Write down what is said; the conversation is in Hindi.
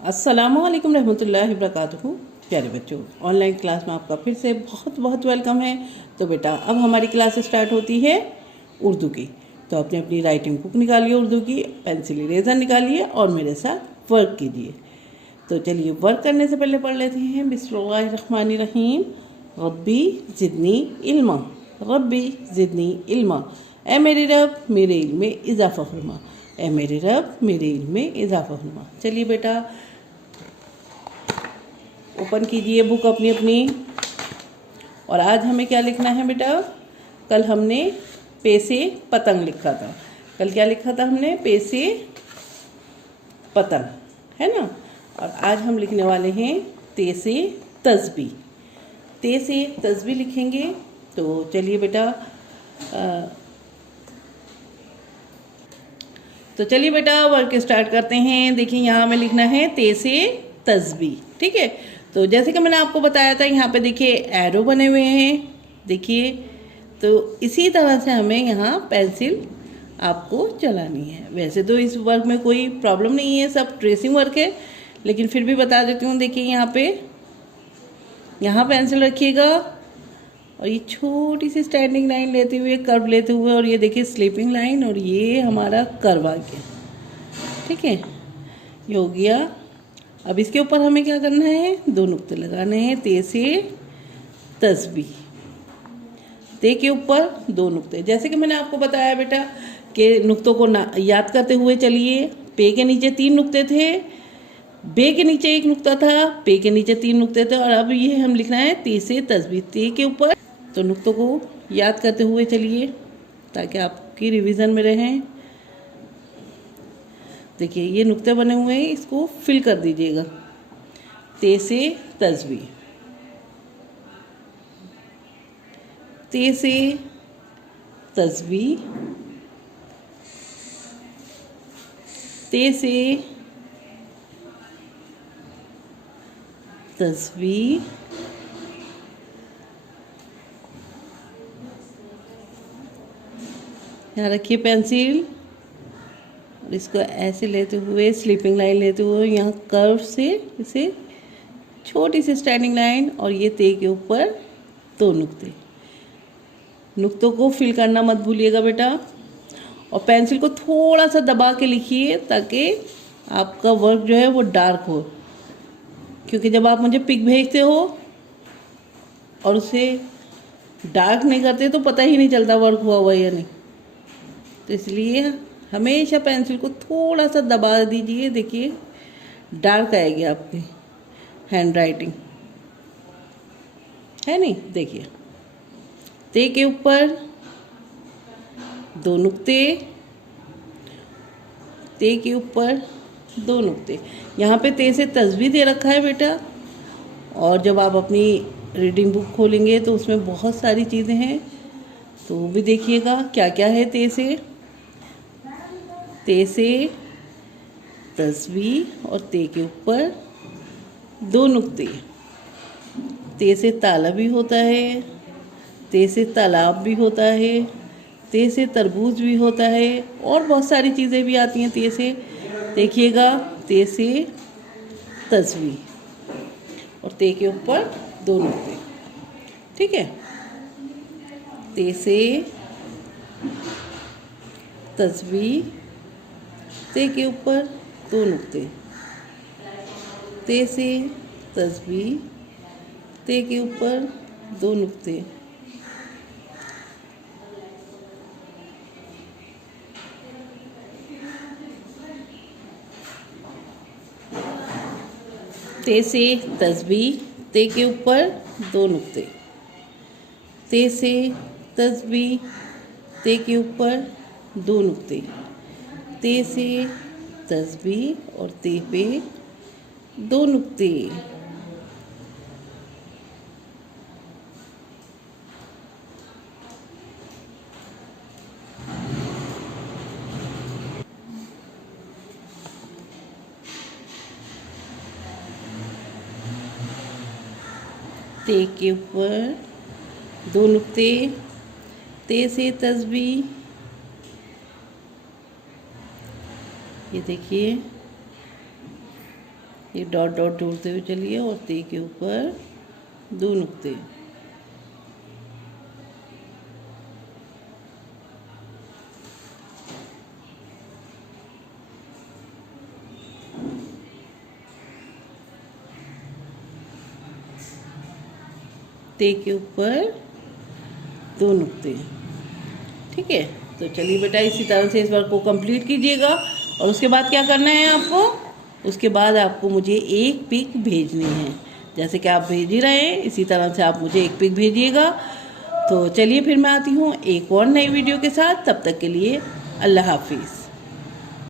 अस्सलामुअलैकुम रहमतुल्लाहि वबरकातुहू। प्यारे बच्चों, ऑनलाइन क्लास में आपका फिर से बहुत बहुत वेलकम है। तो बेटा, अब हमारी क्लास स्टार्ट होती है उर्दू की। तो अपनी अपनी राइटिंग बुक निकालिए, उर्दू की पेंसिल इरेज़र निकालिए और मेरे साथ वर्क कीजिए। तो चलिए, वर्क करने से पहले पढ़ लेते हैं बिस्मिल्लाहिर्रहमानिर्रहीम। रब्बी ज़िदनी इल्मा, रब्बी ज़िदनी इल्मा। ए मेरे रब, मेरे इल्म में इजाफ़ा फरमा। ए मेरे रब, मेरे इल्म में इजाफ़ा फरमा। चलिए बेटा, ओपन कीजिए बुक अपनी अपनी। और आज हमें क्या लिखना है बेटा? कल हमने पे से पतंग लिखा था। कल क्या लिखा था हमने? पे से पतंग, है ना। और आज हम लिखने वाले हैं ते से तस्बीह। ते से तस्बीह लिखेंगे। तो चलिए बेटा, वर्क स्टार्ट करते हैं। देखिए, यहाँ हमें लिखना है ते से तस्बीह, ठीक है। तो जैसे कि मैंने आपको बताया था, यहाँ पे देखिए एरो बने हुए हैं, देखिए। तो इसी तरह से हमें यहाँ पेंसिल आपको चलानी है। वैसे तो इस वर्क में कोई प्रॉब्लम नहीं है, सब ट्रेसिंग वर्क है, लेकिन फिर भी बता देती हूँ। देखिए, यहाँ पेंसिल रखिएगा और ये छोटी सी स्टैंडिंग लाइन लेते हुए, कर्व लेते हुए, और ये देखिए स्लीपिंग लाइन, और ये हमारा कर्व आ गया, ठीक है। ये हो गया। अब इसके ऊपर हमें क्या करना है? 2 नुक्ते लगाने हैं। ते से तस्बीह, ते के ऊपर 2 नुक्ते। जैसे कि मैंने आपको बताया बेटा कि नुक्तों को याद करते हुए चलिए। पे के नीचे 3 नुक्ते थे, बे के नीचे 1 नुक्ता था, पे के नीचे 3 नुक्ते थे, और अब ये हम लिखना है ते से तस्बीह, ते के ऊपर। तो नुक्तों को याद करते हुए चलिए ताकि आपकी रिवीजन में रहें। देखिए, ये नुक्ते बने हुए हैं, इसको फिल कर दीजिएगा। ते से तस्बीह, ते से तस्बीह, ते से तस्बीह, यहाँ रखिए पेंसिल, और इसको ऐसे लेते हुए, स्लीपिंग लाइन लेते हुए, यहाँ कर्व से इसे छोटी सी स्टैंडिंग लाइन, और ये ते के ऊपर 2 नुक्ते। नुक्तों को फिल करना मत भूलिएगा बेटा। और पेंसिल को थोड़ा सा दबा के लिखिए ताकि आपका वर्क जो है वो डार्क हो, क्योंकि जब आप मुझे पिक भेजते हो और उसे डार्क नहीं करते तो पता ही नहीं चलता वर्क हुआ हुआ या नहीं। तो इसलिए हमेशा पेंसिल को थोड़ा सा दबा दीजिए। देखिए, डार्क आएगी आपकी हैंड राइटिंग, है नहीं। देखिए, ते के ऊपर 2 नुक्ते, ते के ऊपर 2 नुक्ते। यहाँ पे ते से तस्बीह दे रखा है बेटा। और जब आप अपनी रीडिंग बुक खोलेंगे तो उसमें बहुत सारी चीज़ें हैं, तो वो भी देखिएगा क्या क्या है। ते से तस्बीह और ते के ऊपर 2 नुक्ते। ते से ताला भी होता है, ते से तालाब भी होता है, ते से तरबूज भी होता है, और बहुत सारी चीज़ें भी आती हैं ते से। देखिएगा, ते से तस्बीह और ते के ऊपर 2 नुक्ते, ठीक है। ते से तस्बीह, ते के ऊपर 2 नुक्ते, ते से तस्बीह, ते के ऊपर 2 नुक्ते, ते से तस्बीह, ते के ऊपर 2 नुक्ते, ते से तस्बीह, ते के ऊपर 2 नुक्ते, ते से तस्बीह और ते पे 2 नुक्ते। ते के ऊपर 2 नुक्ते, ते से तस्बीह, ये देखिए, ये डॉट डॉट जोड़ते हुए चलिए और ते के ऊपर 2 नुक्ते। ते के ऊपर 2 नुक्ते। ठीक है, तो चलिए बेटा इसी तरह से इस वर्क को कंप्लीट कीजिएगा। और उसके बाद क्या करना है आपको, उसके बाद आपको मुझे एक पिक भेजनी है। जैसे कि आप भेज ही रहे हैं इसी तरह से आप मुझे एक पिक भेजिएगा। तो चलिए फिर मैं आती हूँ एक और नई वीडियो के साथ। तब तक के लिए अल्लाह हाफिज़।